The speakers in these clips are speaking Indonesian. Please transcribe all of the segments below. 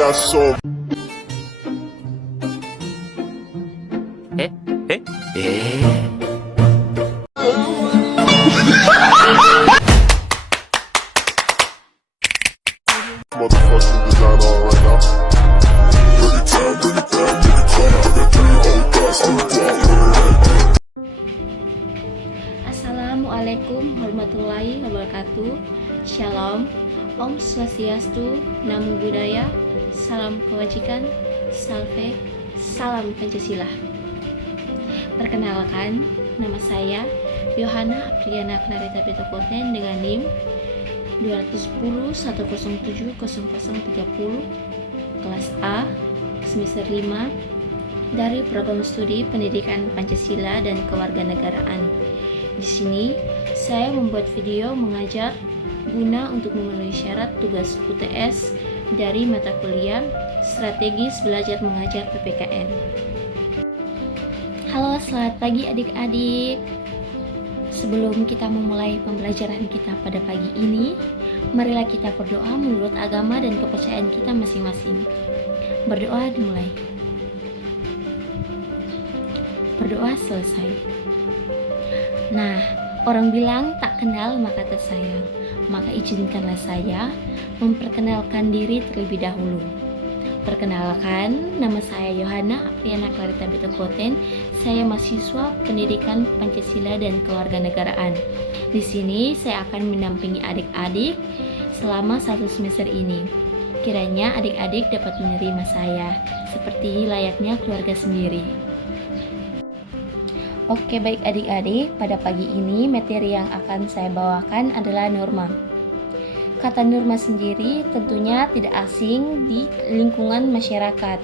got so motherfucking design on right now. Bring it down, bring it down, bring it down. I got 3 old guys on the block. Assalamualaikum warahmatullahi wabarakatuh. Shalom, Om Swastiastu, Namo Buddhaya, Salam Kebajikan, Salve, Salam Pancasila. Perkenalkan, nama saya Yohana Apriana Clarita Petokoten dengan NIM 210 107 0030, kelas A, semester 5 dari program studi Pendidikan Pancasila dan Kewarganegaraan. Di sini saya membuat video mengajar guna untuk memenuhi syarat tugas UTS dari mata kuliah Strategis Belajar Mengajar PPKN. Halo, selamat pagi adik-adik. Sebelum kita memulai pembelajaran kita pada pagi ini, marilah kita berdoa menurut agama dan kepercayaan kita masing-masing. Berdoa dimulai. Berdoa selesai. Nah, orang bilang tak kenal maka tak sayang. Maka izinkanlah saya memperkenalkan diri terlebih dahulu. Perkenalkan, nama saya Yohana Apriana Clarita Petokoten. Saya mahasiswa Pendidikan Pancasila dan Kewarganegaraan. Di sini saya akan mendampingi adik-adik selama 1 semester ini. Kiranya adik-adik dapat menerima saya seperti layaknya keluarga sendiri. Oke, baik adik-adik, pada pagi ini materi yang akan saya bawakan adalah norma. Kata norma sendiri tentunya tidak asing di lingkungan masyarakat.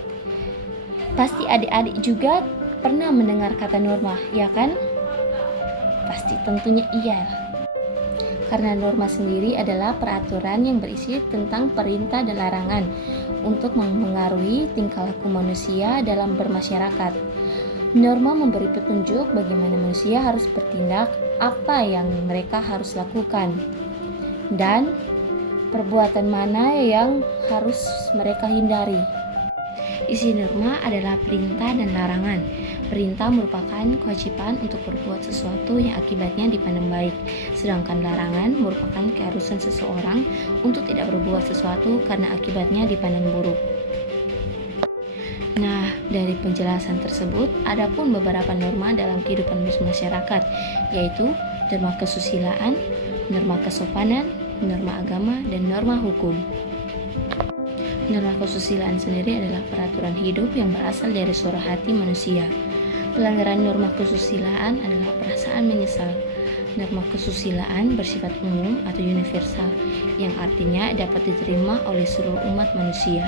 Pasti adik-adik juga pernah mendengar kata norma, ya kan? Pasti tentunya iya. Karena norma sendiri adalah peraturan yang berisi tentang perintah dan larangan untuk mempengaruhi tingkah laku manusia dalam bermasyarakat. Norma memberi petunjuk bagaimana manusia harus bertindak, apa yang mereka harus lakukan, dan perbuatan mana yang harus mereka hindari. Isi norma adalah perintah dan larangan. Perintah merupakan kewajiban untuk berbuat sesuatu yang akibatnya dipandang baik, sedangkan larangan merupakan keharusan seseorang untuk tidak berbuat sesuatu karena akibatnya dipandang buruk. Nah, dari penjelasan tersebut, ada pun beberapa norma dalam kehidupan masyarakat, yaitu norma kesusilaan, norma kesopanan, norma agama, dan norma hukum. Norma kesusilaan sendiri adalah peraturan hidup yang berasal dari suara hati manusia. Pelanggaran norma kesusilaan adalah perasaan menyesal. Norma kesusilaan bersifat umum atau universal, yang artinya dapat diterima oleh seluruh umat manusia.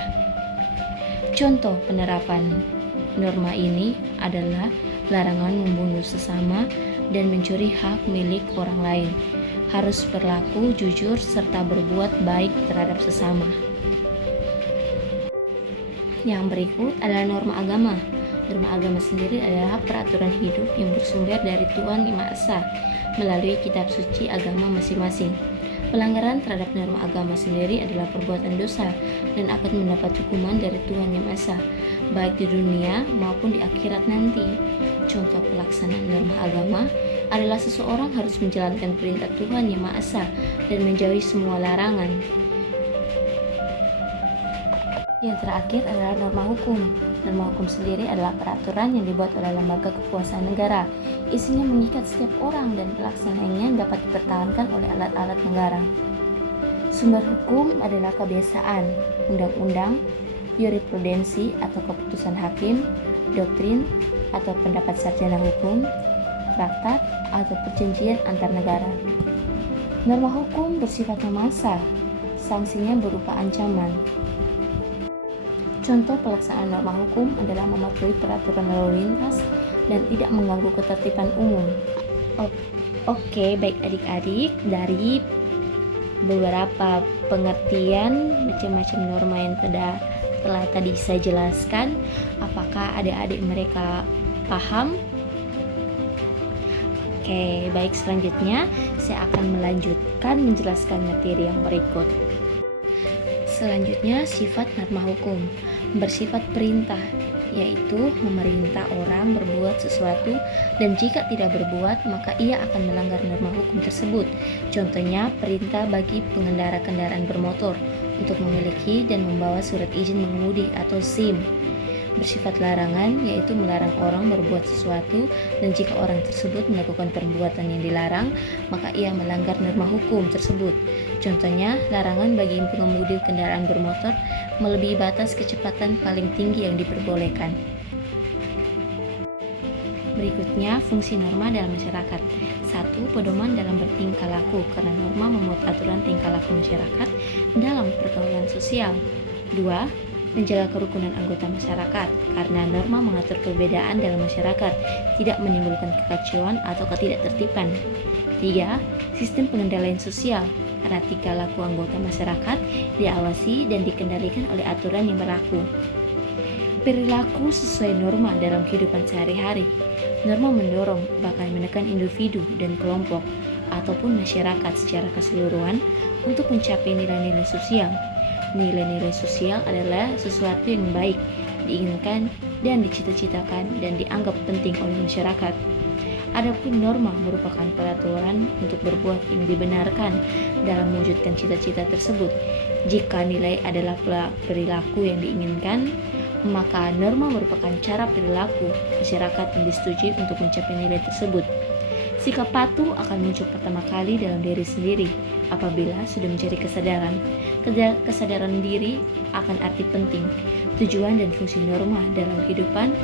Contoh penerapan norma ini adalah larangan membunuh sesama dan mencuri hak milik orang lain. Harus berlaku jujur serta berbuat baik terhadap sesama. Yang berikut adalah norma agama. Norma agama sendiri adalah peraturan hidup yang bersumber dari Tuhan Yang Maha Esa melalui kitab suci agama masing-masing. Pelanggaran terhadap norma agama sendiri adalah perbuatan dosa dan akan mendapat hukuman dari Tuhan Yang Maha Esa, baik di dunia maupun di akhirat nanti. Contoh pelaksanaan norma agama adalah seseorang harus menjalankan perintah Tuhan Yang Maha Esa dan menjauhi semua larangan. Yang terakhir adalah norma hukum. Norma hukum sendiri adalah peraturan yang dibuat oleh lembaga kekuasaan negara. Isinya mengikat setiap orang dan pelaksanaannya dapat dipertahankan oleh alat-alat negara. Sumber hukum adalah kebiasaan, undang-undang, jurisprudensi atau keputusan hakim, doktrin atau pendapat sarjana hukum, traktat atau perjanjian antar negara. Norma hukum bersifat memaksa, sanksinya berupa ancaman. Contoh pelaksanaan norma hukum adalah mematuhi peraturan lalu lintas dan tidak mengganggu ketertiban umum. Oke, baik adik-adik, dari beberapa pengertian macam-macam norma yang telah tadi saya jelaskan, apakah adik-adik mereka paham? Oke, baik, selanjutnya saya akan melanjutkan menjelaskan materi yang berikut. Selanjutnya, sifat norma hukum bersifat perintah, yaitu memerintah orang berbuat sesuatu dan jika tidak berbuat maka ia akan melanggar norma hukum tersebut. Contohnya, perintah bagi pengendara kendaraan bermotor untuk memiliki dan membawa surat izin mengemudi atau SIM. Bersifat larangan, yaitu melarang orang berbuat sesuatu dan jika orang tersebut melakukan perbuatan yang dilarang, maka ia melanggar norma hukum tersebut. Contohnya, larangan bagi pengemudi kendaraan bermotor melebihi batas kecepatan paling tinggi yang diperbolehkan. Berikutnya, fungsi norma dalam masyarakat. 1. Pedoman dalam bertingkah laku, karena norma memuat aturan tingkah laku masyarakat dalam pergaulan sosial. 2. Menjaga kerukunan anggota masyarakat, karena norma mengatur perbedaan dalam masyarakat, tidak menimbulkan kekacauan atau ketidaktertiban. 3. Sistem pengendalian sosial, karena tingkah laku anggota masyarakat diawasi dan dikendalikan oleh aturan yang berlaku. Perilaku sesuai norma dalam kehidupan sehari-hari. Norma mendorong, bahkan menekan individu dan kelompok ataupun masyarakat secara keseluruhan untuk mencapai nilai-nilai sosial. Nilai-nilai sosial adalah sesuatu yang baik, diinginkan, dan dicita-citakan dan dianggap penting oleh masyarakat. Adapun norma merupakan peraturan untuk berbuat yang dibenarkan dalam mewujudkan cita-cita tersebut. Jika nilai adalah perilaku yang diinginkan, maka norma merupakan cara perilaku masyarakat yang disetujui untuk mencapai nilai tersebut. Sikap patuh akan muncul pertama kali dalam diri sendiri apabila sudah mencari kesadaran. Kesadaran diri akan arti penting, tujuan dan fungsi norma dalam kehidupan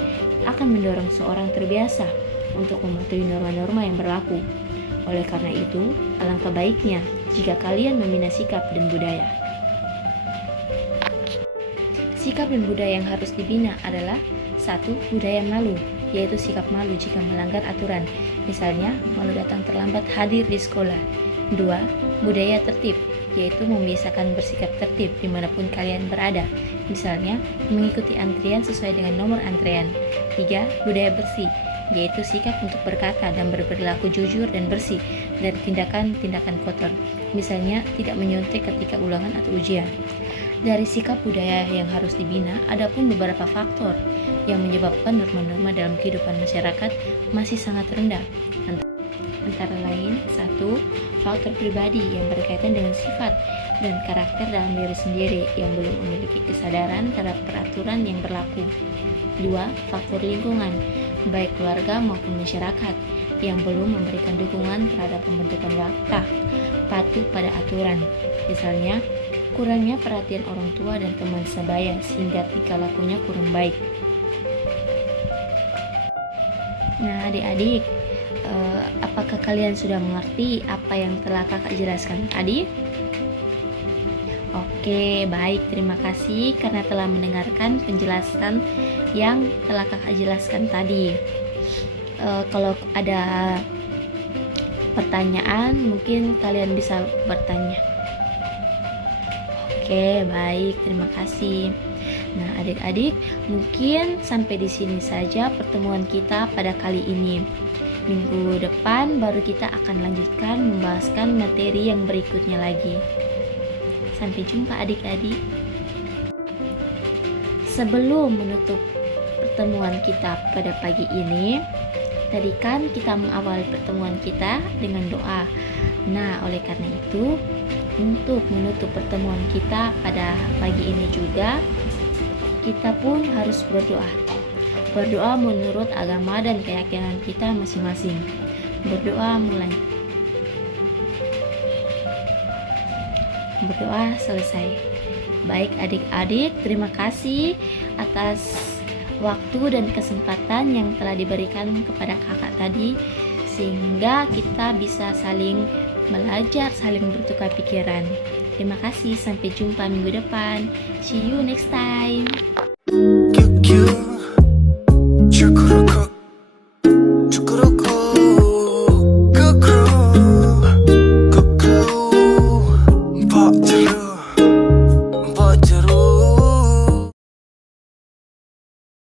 akan mendorong seorang terbiasa untuk mematuhi norma-norma yang berlaku. Oleh karena itu, alangkah baiknya jika kalian membina sikap dan budaya. Sikap dan budaya yang harus dibina adalah 1. Budaya malu, yaitu sikap malu jika melanggar aturan. Misalnya, malu datang terlambat hadir di sekolah. 2. Budaya tertib, yaitu membiasakan bersikap tertib dimanapun kalian berada. Misalnya, mengikuti antrian sesuai dengan nomor antrian. 3. Budaya bersih, yaitu sikap untuk berkata dan berperilaku jujur dan bersih dari tindakan-tindakan kotor. Misalnya, tidak menyontek ketika ulangan atau ujian. Dari sikap budaya yang harus dibina, ada pun beberapa faktor yang menyebabkan norma-norma dalam kehidupan masyarakat masih sangat rendah. Antara lain, 1. Faktor pribadi yang berkaitan dengan sifat dan karakter dalam diri sendiri yang belum memiliki kesadaran terhadap peraturan yang berlaku. 2. Faktor lingkungan, baik keluarga maupun masyarakat yang belum memberikan dukungan terhadap pembentukan watak patuh pada aturan. Misalnya, kurangnya perhatian orang tua dan teman sebaya sehingga tingkah lakunya kurang baik. Nah, adik-adik, apakah kalian sudah mengerti apa yang telah kakak jelaskan tadi? Oke, baik, terima kasih karena telah mendengarkan penjelasan yang telah kakak jelaskan tadi. Kalau ada pertanyaan, mungkin kalian bisa bertanya. Oke, baik, terima kasih. Nah, adik-adik, mungkin sampai di sini saja pertemuan kita pada kali ini. Minggu depan baru kita akan lanjutkan membahaskan materi yang berikutnya lagi. Sampai jumpa adik-adik. Sebelum menutup pertemuan kita pada pagi ini, tadi kan kita mengawali pertemuan kita dengan doa. Nah, oleh karena itu, untuk menutup pertemuan kita pada pagi ini juga, kita pun harus berdoa. Berdoa menurut agama dan keyakinan kita masing-masing. Berdoa mulai. Berdoa selesai. Baik adik-adik, terima kasih atas waktu dan kesempatan yang telah diberikan kepada kakak tadi, sehingga kita bisa saling belajar, saling bertukar pikiran. Terima kasih, sampai jumpa minggu depan. See you next time.